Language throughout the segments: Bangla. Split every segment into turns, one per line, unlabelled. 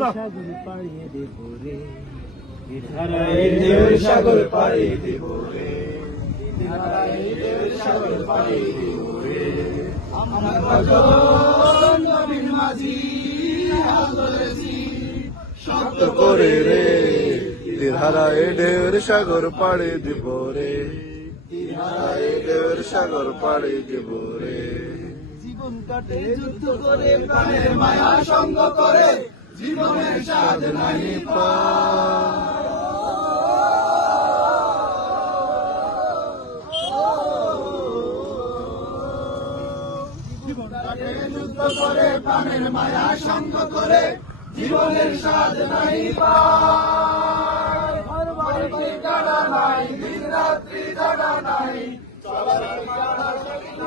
দাও
সাগর পাড়িয়ে দেব রে
সাগর পাড়ি দিব সাগর পাড়ি দিব রে নবীন মাঝি হাল শব্দ করে রে এ ঢেউয়ের সাগর পাড়ি দিব রে এ ঢেউয়ের সাগর পাড়ি দিব রে
জীবন কাটে
যুদ্ধ করে, প্রাণের মায়া সঙ্গ করে। জীবনের স্বাদ পায়। যুদ্ধ করে প্রাণের মায়া সঙ্গ করে জীবনের স্বাদ নাই পায়। নাই, দিন রাত্রি জানা নাই চলার কাটা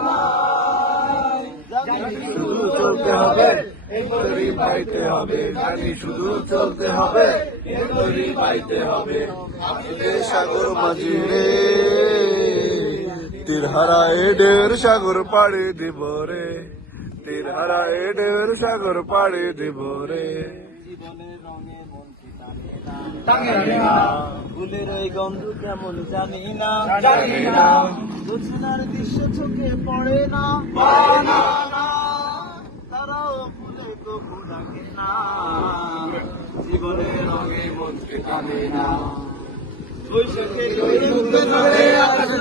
নাই জানি শুধু চলতে হবে। এগোরি পাইতে হবে। জানি শুধু চলতে হবে। এগোরি পাইতে হবে। সাগর মাঝি রে এডের সাগর পাড়ি দিব রে। তীরহারা এডের সাগর পাড়ি দিব রে।
জীবনের রঙে টানে না। ফুলের ওই গন্ধ কেমন জানি না।
জানি না।
দৃশ্য চোখে পড়ে না।
পড়ে না।
তারাও ফুলে কবু ডাকে না।
জীবনের রঙে মনকে টানে না।
বৈশাখে
আকাশ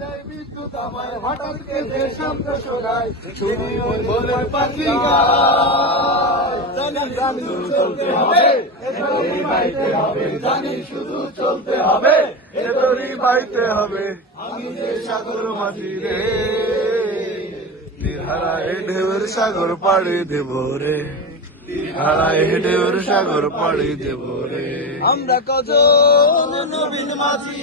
দেয় বিদ্যুৎ আমায় হঠাৎ কেঁদে শান্ত শোনায়। শুনি ওই ভোরের পাখি জানি জানি চলতে হবে এদরি বাইতে হবে। জানি শুধু চলতে হবে এদরি বাইতে হবে। আমি যে সাগর মাঝি রে তীরহারা এ ঢেউয়ের সাগর পাড়ি দেব রে। তীরহারা এ ঢেউয়ের সাগর পাড়ি দেব রে।
আমরা কজন নবীন মাঝি